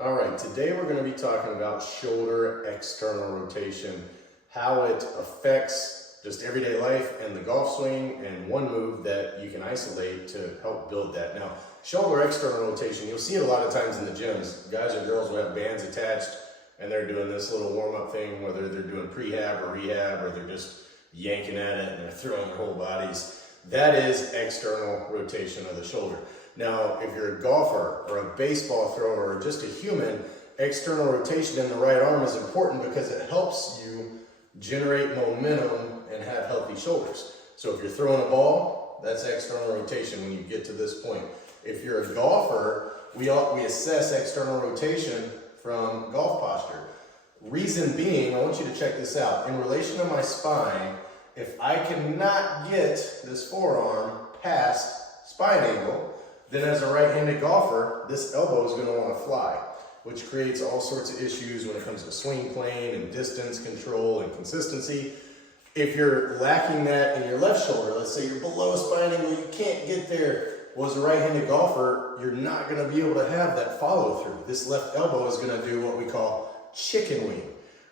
All right, today we're going to be talking about shoulder external rotation, how it affects just everyday life and the golf swing, and one move that you can isolate to help build that. Now, shoulder external rotation, you'll see it a lot of times in the gyms. Guys or girls will have bands attached and they're doing this little warm-up thing, whether they're doing prehab or rehab, or they're just yanking at it and they're throwing their whole bodies. That is external rotation of the shoulder. Now, if you're a golfer or a baseball thrower or just a human, external rotation in the right arm is important because it helps you generate momentum and have healthy shoulders. So if you're throwing a ball, that's external rotation when you get to this point. If you're a golfer, we assess external rotation from golf posture. Reason being, I want you to check this out. In relation to my spine, if I cannot get this forearm past spine angle, then as a right-handed golfer, this elbow is going to want to fly, which creates all sorts of issues when it comes to swing plane and distance control and consistency. If you're lacking that in your left shoulder, let's say you're below spine angle, you can't get there. Well, as a right-handed golfer, you're not going to be able to have that follow-through. This left elbow is going to do what we call chicken wing,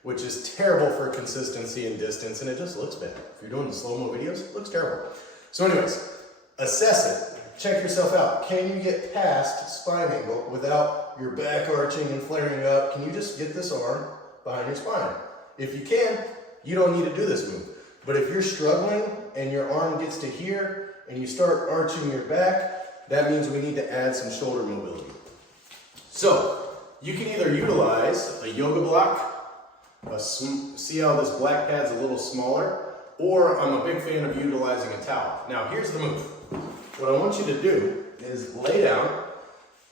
which is terrible for consistency and distance, and it just looks bad. If you're doing the slow-mo videos, it looks terrible. So anyways, assess it. Check yourself out. Can you get past spine angle without your back arching and flaring up? Can you just get this arm behind your spine? If you can, you don't need to do this move. But if you're struggling and your arm gets to here and you start arching your back, that means we need to add some shoulder mobility. So you can either utilize a yoga block, see how this black pad's a little smaller, or I'm a big fan of utilizing a towel. Now here's the move. What I want you to do is lay down,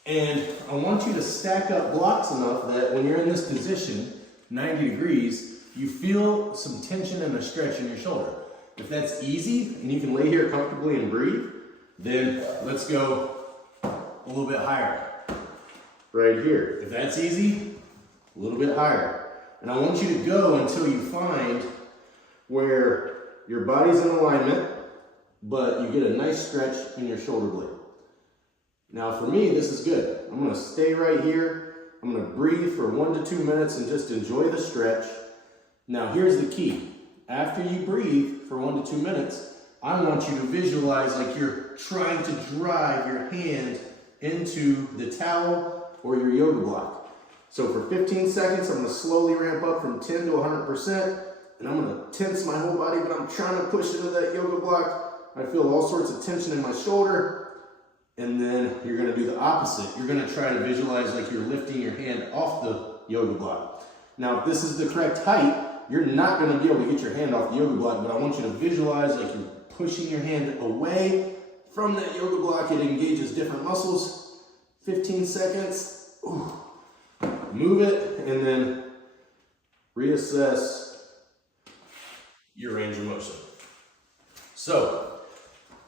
and I want you to stack up blocks enough that when you're in this position, 90 degrees, you feel some tension and a stretch in your shoulder. If that's easy, and you can lay here comfortably and breathe, then let's go a little bit higher. Right here. If that's easy, a little bit higher. And I want you to go until you find where your body's in alignment, but you get a nice stretch in your shoulder blade. Now for me, this is good. I'm gonna stay right here. I'm gonna breathe for 1 to 2 minutes and just enjoy the stretch. Now here's the key. After you breathe for 1 to 2 minutes, I want you to visualize like you're trying to drive your hand into the towel or your yoga block. So for 15 seconds, I'm gonna slowly ramp up from 10 to 100%, and I'm gonna tense my whole body, but I'm trying to push into that yoga block. I feel all sorts of tension in my shoulder, and then you're gonna do the opposite. You're gonna try to visualize like you're lifting your hand off the yoga block. Now, if this is the correct height, you're not gonna be able to get your hand off the yoga block, but I want you to visualize like you're pushing your hand away from that yoga block. It engages different muscles. 15 seconds. Ooh. Move it, and then reassess your range of motion. So,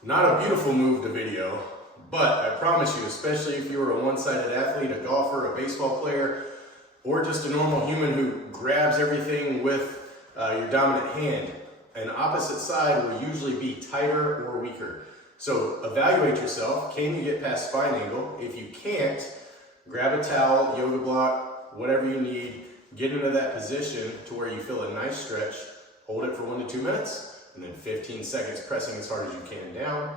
not a beautiful move to video, but I promise you, especially if you're a one-sided athlete, a golfer, a baseball player, or just a normal human who grabs everything with your dominant hand, an opposite side will usually be tighter or weaker. So evaluate yourself. Can you get past spine angle? If you can't, grab a towel, yoga block, whatever you need, get into that position to where you feel a nice stretch, hold it for 1 to 2 minutes, and then 15 seconds pressing as hard as you can down,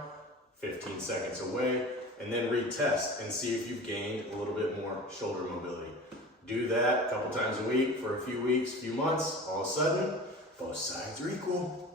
15 seconds away, and then retest and see if you've gained a little bit more shoulder mobility. Do that a couple times a week for a few weeks, few months. All of a sudden, both sides are equal.